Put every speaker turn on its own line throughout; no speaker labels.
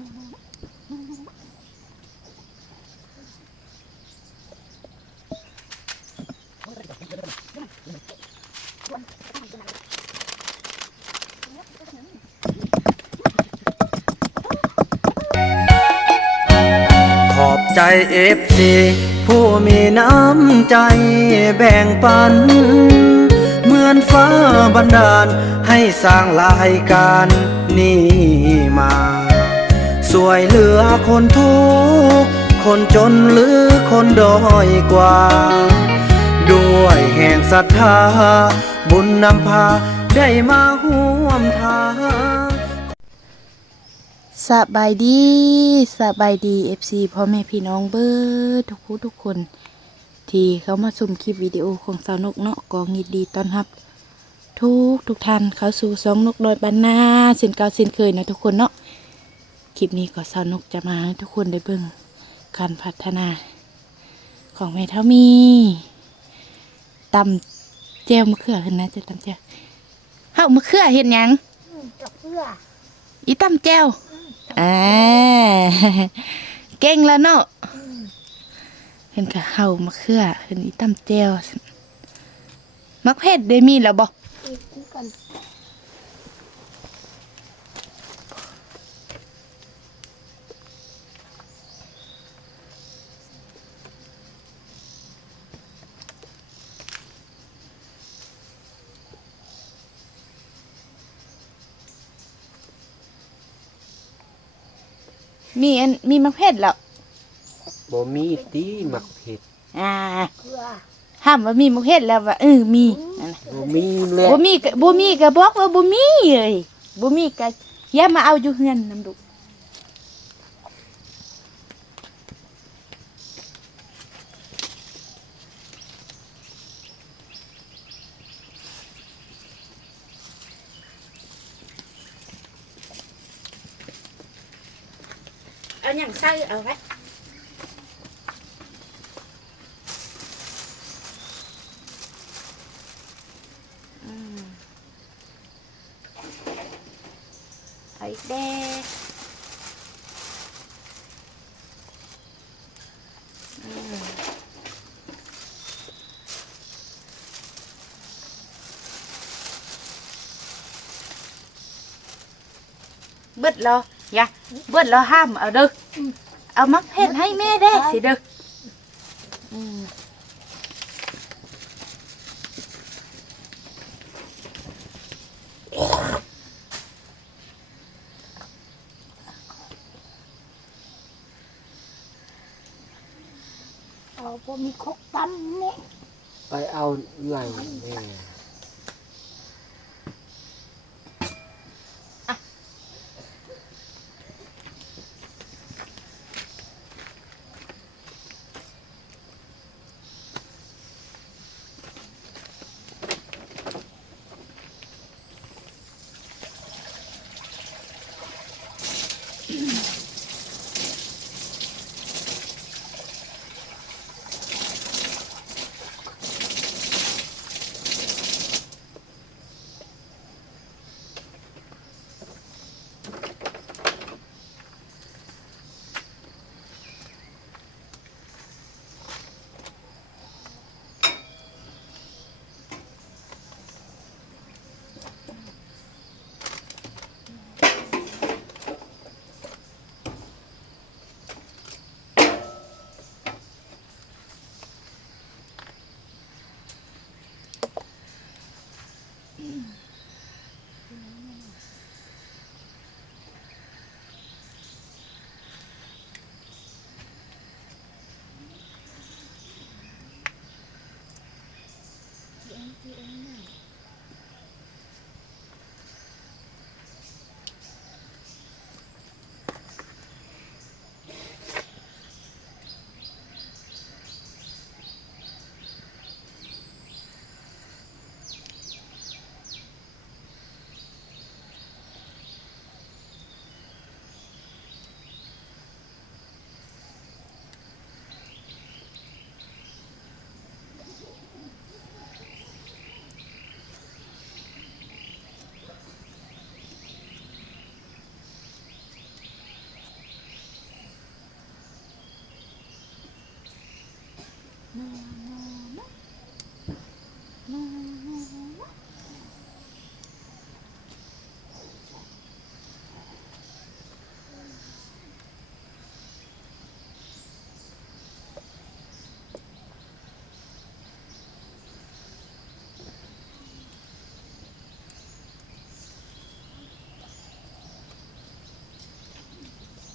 ขอบใจเอฟซีผู้มีน้ำใจแบ่งปัน เหมือนฟ้าบันดาลให้สร้างรายการนี้มา สวยเหลือคนทุกข์คนจนหรือคนด้อยกว่า ด้วยแห่งศรัทธา บุญนำพาได้มาห่วมทาง
สบายดีสบายดี FC พ่อแม่พี่น้องเบิร์ทุกผู้ทุกคน ที่เขามาชมคลิปวิดีโอของสาวนกเนาะกองยินดีต้อนรับ ทุกทุกท่านเขาสู่สองนกน้อยบ้านนาสินเก่าสินเคยนะทุกคนเนาะ คลิปนี้ก็สาวนกจะมาให้ทุกคนได้เบิ่งการพัฒนา ของแม่เท่ามีตำแจวมะเขือขึ้นนะจะตำแจวเฮ้ามะเขือเห็นหยัง
กับเพื่อ
อีตำแจวอ่าเก่งแล้วเนาะเห็นกะเห่ามะเขือเห็นอีตำแจวมักเพชรได้มีแล้วบ่ มีอันมีมักเพชรแล้ว
บ่มีตีหมักเผ็ด
อ่า
เพื่อ
ห้ามว่ามีมักเพชรแล้วว่าเออมีนั่นน่ะ
บ่มีแล้ว
บ่มีก็บ่มีก็บอกว่าบ่มีเอ้ยบ่มีก็อย่ามาเอาอยู่เฮือนนำดุเอาหยังใส่เอาไว้เอาอีกแด งอืมเบิดแล้วอย่าเบิดแล้วห้าม เอาเด้ออเอามักเพชรให้แม่ได้สิเด้ออืม
เอาพวกมีคกตั้มเนี่ย
ไปเอาไหลแม่
อ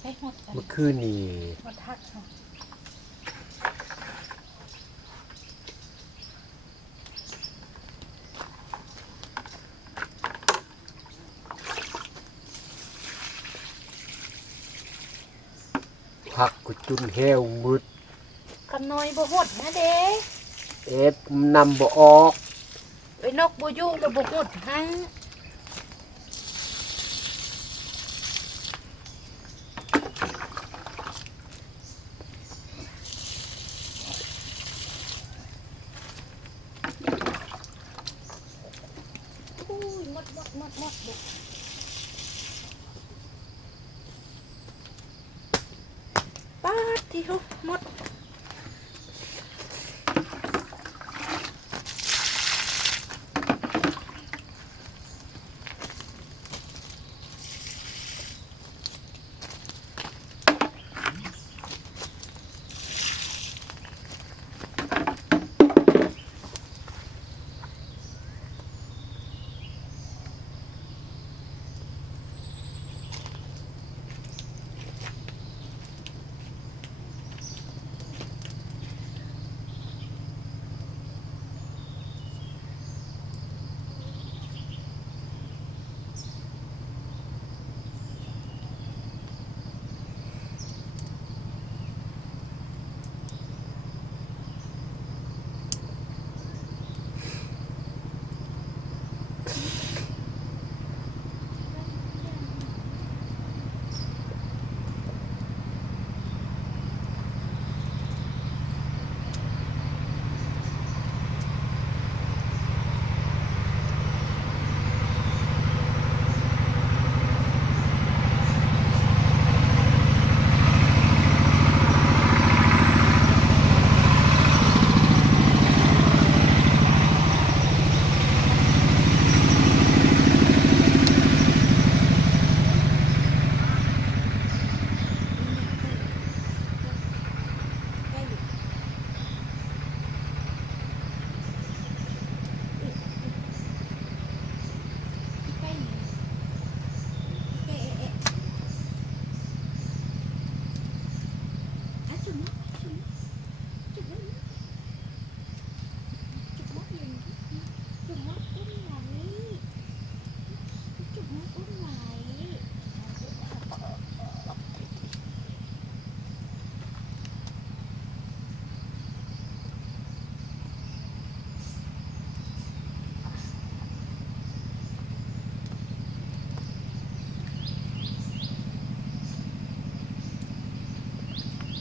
ไปหดกัน
เมื่อคืนนี่
หดทักค่ะ
พักกุจุนแห้วมืด
กันน้อยบ่หดนะเด้
เอ็ดนำบ่ออก
ไอ้นกบ่อยู่แล้วบ่หดฮะ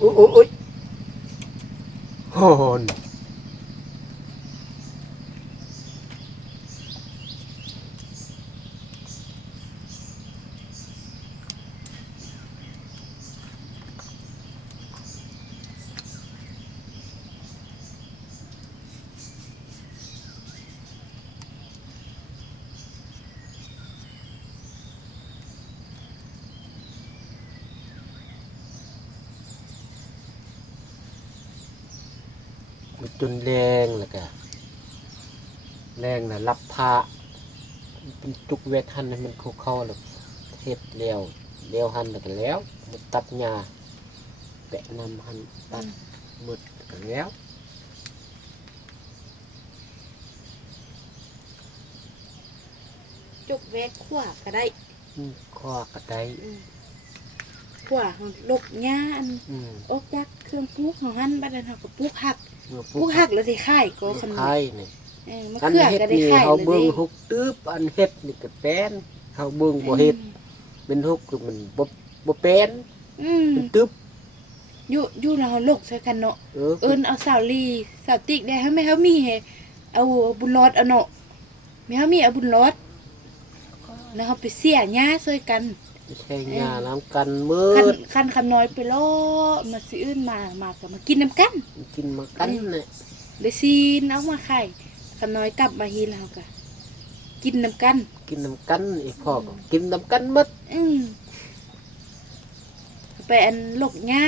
อ้ย
โอ้ยโอ้ยฮอน นแรงแล้วก็แรงน่ะรับพระเป็นจุกเวทหันให้มันเข้าเข้าๆแล้วเฮ็ดแล้วแล้วหันแล้วก็แล้วมันตัดหญ้าแปะนำหันตัดหมดก็แล้ว
จุกแวกขวาก็ได้
อืมข้อก็ได้
ขวาของลกหญ้าอัน
อืม
ออกจากเครื่องปลูกของหันบัดนั้นเขาก็ปลูกหัก
เมื่อ
ปลูกหักแล้วสิขายก็ขนม
ไข่นี่
เออมะ
อัน
เขือ
เฮ็ด
ก็ได้
นี่
ขาย
เฮา
เลย
เบิ่ง
เด้
ฮุกตึ๊บอันเฮ็ดนี่ก็แป้นเฮาเบิ่งบ่เฮ็ดเป็นฮุกคือมันบ่บ่แป้น
อืม
มันตึ๊บ
อยู่อยู่แล้วเราลกใส่กันเนาะ
เออ
เอิ้นเอาสาวลีสาวติ๊กได้ให้แม่เฮามีให้เอาบุญรอดเอาเนาะแม่เฮามีเอาบุญรอดแล้วเฮาไปเสียหญ้าช่วยกัน
ไม่ใช่หญ้าน้ำกันมื
คัน
ด
คันคำน้อยไปโลมาสิอื่นมามาก็มากินน้ำกัน
กินมากันเนี่ย
เลยซีนเอามาไข่คำน้อยกลับมาฮีแล้วก็กินน้ำกัน
กินน้ำกันอีกพ่อก็กินน้ำกันหมด
อืมไปอันหลกหญ้า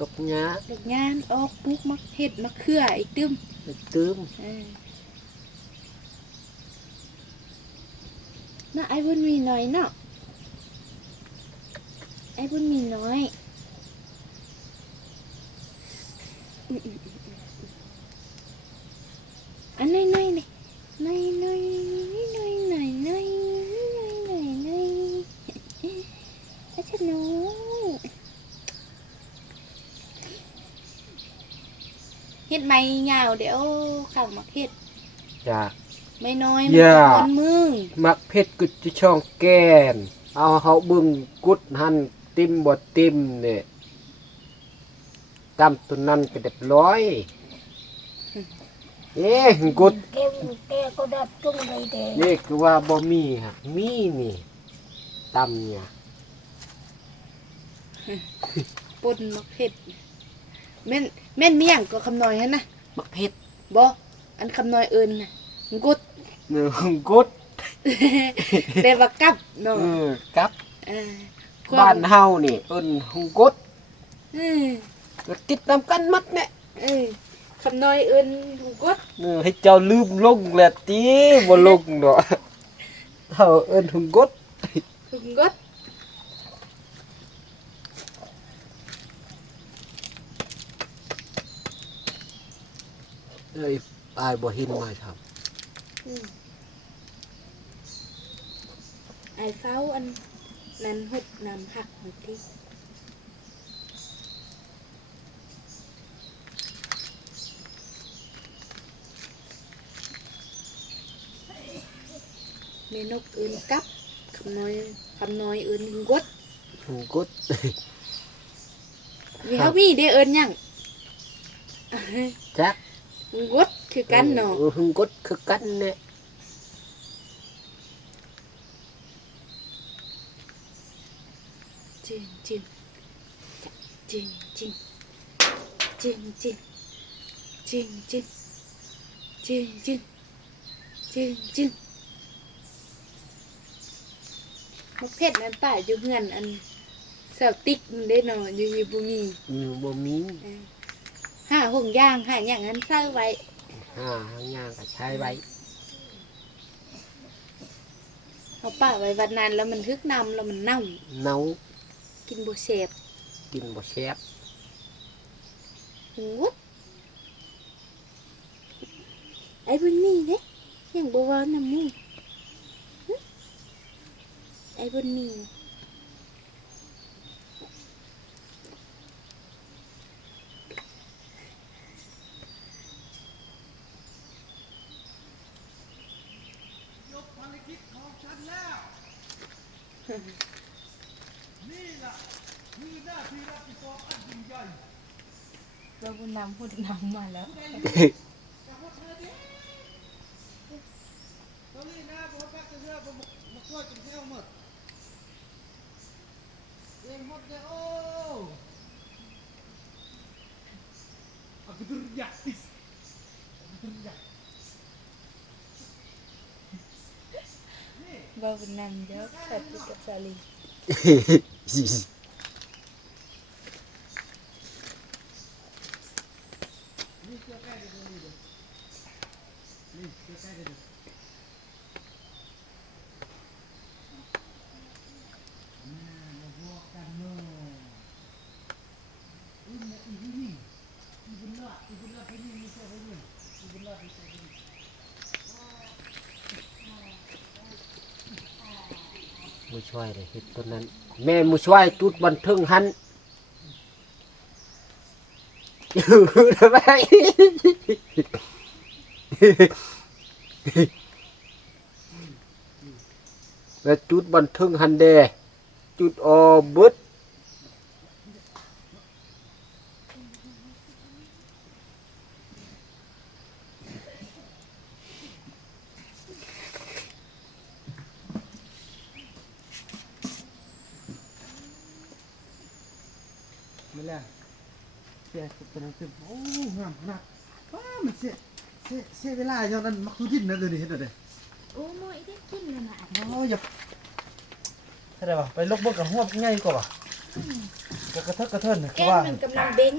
ตกหญ้า
หลกหญ้าออกปลูกมะเห็ดมะเขืออีกตึม
ไปตื้ม
เออน่ะไอ้บุญมีน้อยเนาะ ไอ้บุญมีน้อยอืมอืมอืมอืมอันน้อยน้อยนี่น้อยน้อยน้อยน้อยน้อยน้อยน้อยน้อยอาจารย์น้อยเฮ็ดไหมยาวเดี๋ยวข้าวมักเฮ็ด
จ้า
ไม่น้อยมันมึง
มักเพชรกุจิช่องแกน เอาเฮาบึงกุดหัน ติมบ่ติมเนี่ยตำตัวนั้นก็เรียบร้อยเอ๊ะกุด
แกแกก็ดับจุ้งเลยเด้
นี่คือว่าบ่มีฮะมีนี่ตำเนี่ย
ปนมักเผ็ดแม่นแม่นเมี่ยงก็คำน้อยหั่นนะ
มักเพชร
บ่อันคำน้อยเอิ้นน่ะกุด
เนื้อกุด
แต่ว่ากับเนาะ
เออกับ
เออ
บ้านเฮานี่เอิ้นหุงกุด
เออ
ก็ติดตามกันหมัดแน่
เออคำน้อยเอิ้นกุด
เออให้เจ้าลืมลงแหละติบ่ลงดอกเฮาเอิ้นหุงกุด
กุด
เอ้ยอายบ่เห็นมาทำ
อืมไอ้เฝ้าอัน นั้นหดน้ำหักหมดที่เมนกอื่นกับ คำน้อยคำน้อยอื่นกด
หุงกุด
มีเขามีได้เอินหยัง
จัก
กดคือกันเนาะ
ออหุงกุดคือกันแน่
จริง จริงจริงจริงจริงจริงจริงจริงจริงจริงจริงจริงมักเพชรนั้นป่าอยู่เฮือนอันเสาติ๊กมันได้เนาะอยู่อยู่บุมี
อืมบ่มี
เออห้าห่วงย่างห้าอย่างนั้นใส่ไว้
หาหางยางก็ใช้ไว้
เอาป่าไว้วันนั้นแล้วมันทึกนำแล้วมันเน่า
เนา
กินบ่เสบ
กินบ่แซ่บ
หูดไอ้บุญมีเด้ยังบ่เว่าน้ำมูกหึไอ้บุญมี มีาที่รันพจ้าบุญนำพูดนำมาแล้ว ผู้ใเรเธบ่าวนแเด็กแต่ติดยวกับสาลี Jeez.
มูช่วยเลยเฮ็ดตัวนั้น แม่มูช่วยจุดบันเทิงหันอยู่ทำไม และจุดบันทึงฮันเด จุดออบึด
มาแล้วเสียเป็นน้ำซึโอ้งามขนาดว้ามันเสียเสียเวลาอย่างนั้นมักทุดิ้นนะเดี๋ยวนี้เห็นอยเด้อ
โอ้โมยได้กินแล้วนะ
โอ้อยาก ใช่ได้ป่ะไปลกเบิกกับหัวง่ายกว่าป่ะกระกระเทิดกระเทินน่ะคื
แก้
อ
ม
ว่า
มันกำลังเด้ง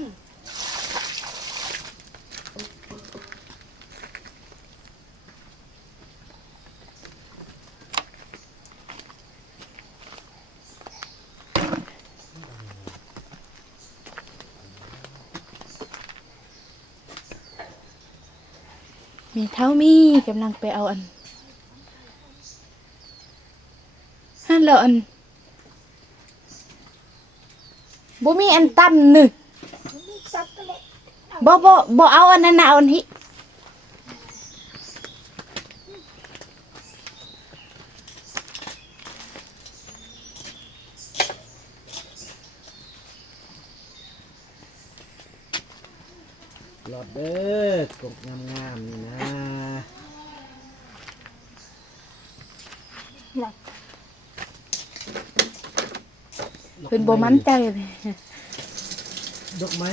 มีเท่ามีกำลังไปเอาอันฮันแล้วอัน บ่มีอันตั้มนึ
มีซับไปเลย
บ่บ่บ่เอาอันนั้นน่ะเอาอันนี้
หลอดเด้อกบงามๆนี่นะ
เพิ่นบ่มั่นใจเลย
ดอกไม้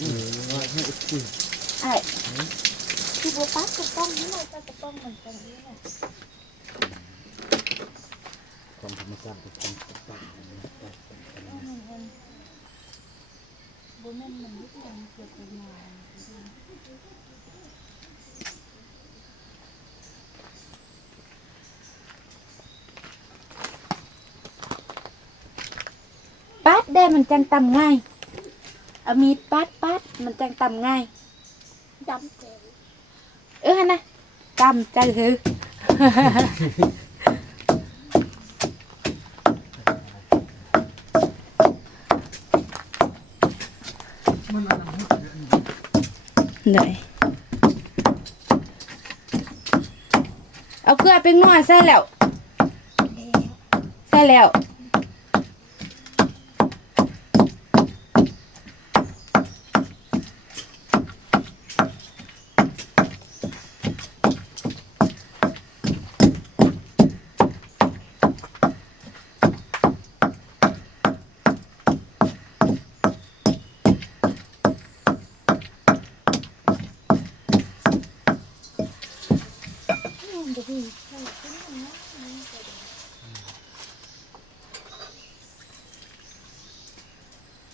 อืมว่าให้อุดคุย
ไอ้
ที่บัวปักกระป้องนี่เลยกระป้องมันตรงนี้เลย
ความธรรมชาติของต่างๆนะ
บัวแม่นมันนิดนึงเกี่ยวกับงาน
ได้มันจังตำง่ายเอามีดปัดปัดมันจังตำง่าย
ดำเจ๋ง
เออหั่นนะตำใจคือ
มันอันนั้นมันอันนั้น
ได้เอาเกลือไปงัวใส่แล้ว ใส่แล้ว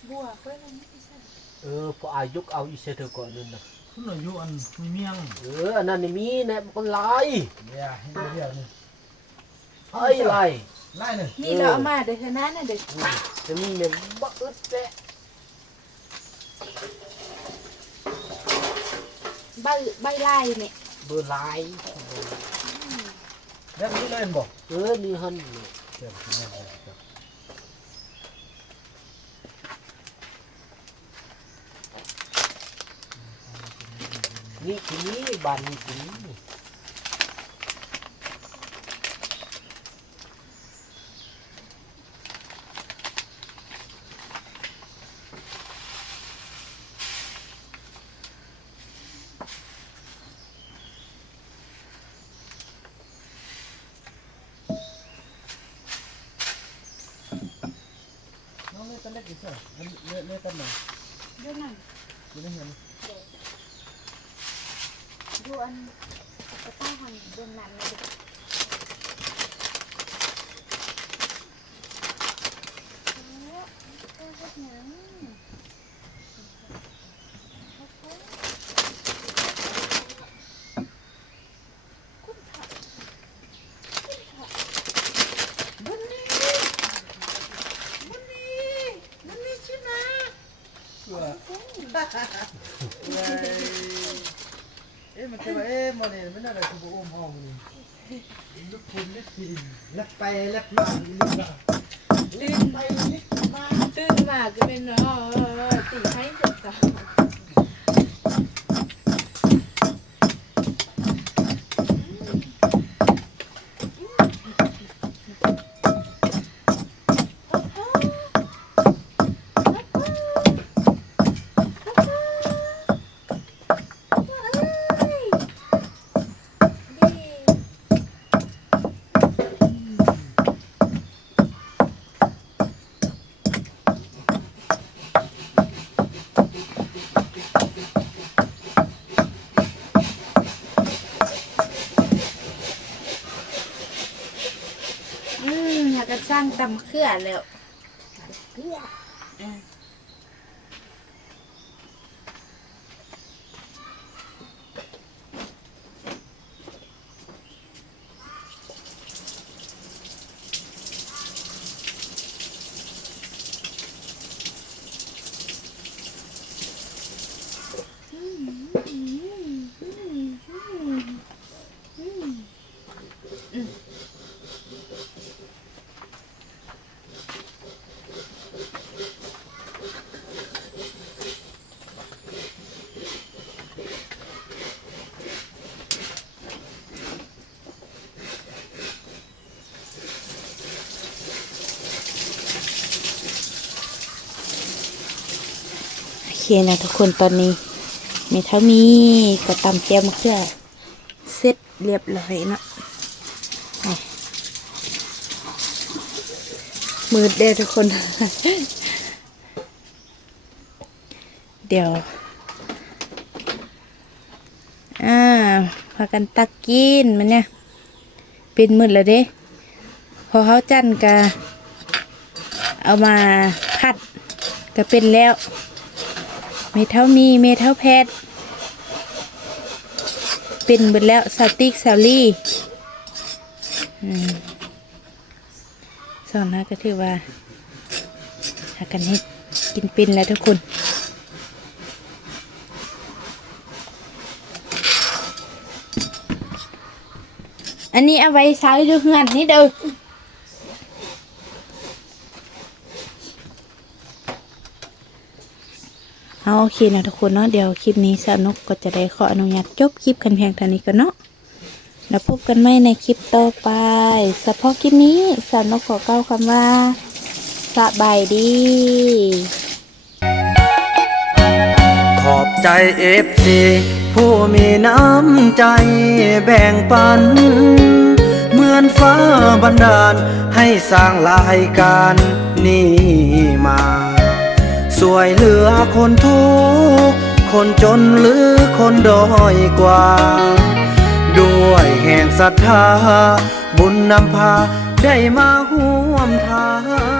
บัวก็เลยไม่ใช่
เออพออายุกเอาอีเสเถอะก่อนนั่นนะ
คุณอายุอันมีเมียง
เอออันนั้นนี่มีแน่มันลาย
เดี๋ยวให้เดียวนี่
เอ้ยลาย
ไล่หนึ่ง
นี่เราเอามาเดี๋ยวชนะนะเดี๋ยว
อืมจะมีเนี่ยบักอึดแหละ
ใบใบลายเนี่ย
เบอร์ลาย
แล้วนี่เล่นบอก
เออนี่ฮันนี่
เดี๋ยว ผมเอาไปครับ
นี่ทีนี้บานนี่ทีนี้
น้องเล่นตันเล็กอีกสักเล่นเล่นเล่นตันหนึ่ง
เดี๋ยวนั่น
อยู่ในเงิ น
ดูอันกระต้าหันเดินนั่นเลย
เอ๊ะ มันจะว่าเอ๊ะมันเนี่ยไม่น่าจะคือโอ้มห้องนี่ลูกคุณเล็กทีเล็กไปเล็กมาลูกละลืมไปล็กมา
ตื่นมาก็เป็นเนาะตีให้เสร็จจ้ะ
เตำ
เครือแล้ว
เค
นะทุกคนตอนนี้มีเท่ามีก็ตำแก้มะเขือเสร็จเรียบร้อยเนาะมืดเด้ทุกคน เดี๋ยวอ่าพากันตักกินมันเนี่ย เป็นมืดแล้วเด้ พอเขาจันกะเอามาผัดก็เป็นแล้ว เมท่ามีเมท่าแพทย์เป็นหมดแล้วสติกสาลี่สอนนะก็ถือว่าหากันให้กินเป็นแล้วทุกคนอันนี้เอาไว้ใช้ดูเฮือนนี่เด้อ เอาโอเคนะทุกคนเนาะเดี๋ยวคลิปนี้สาวนกก็จะได้ขออนุญาตจบคลิปกันเพียงเท่านี้กันเนาะแล้วพบกันใหม่ในคลิปต่อไปเฉพาะคลิปนี้สาวนกขอเกล่าวคำว่าสบายดี
ขอบใจเอฟซีผู้มีน้ำใจแบ่งปัน เหมือนฟ้าบันดาลให้สร้างรายการนี้มา สวยเหลือคนทุกคนจนหรือคนด้อยกว่า ด้วยแห่งศรัทธา บุญนำพาได้มาห่วมทาง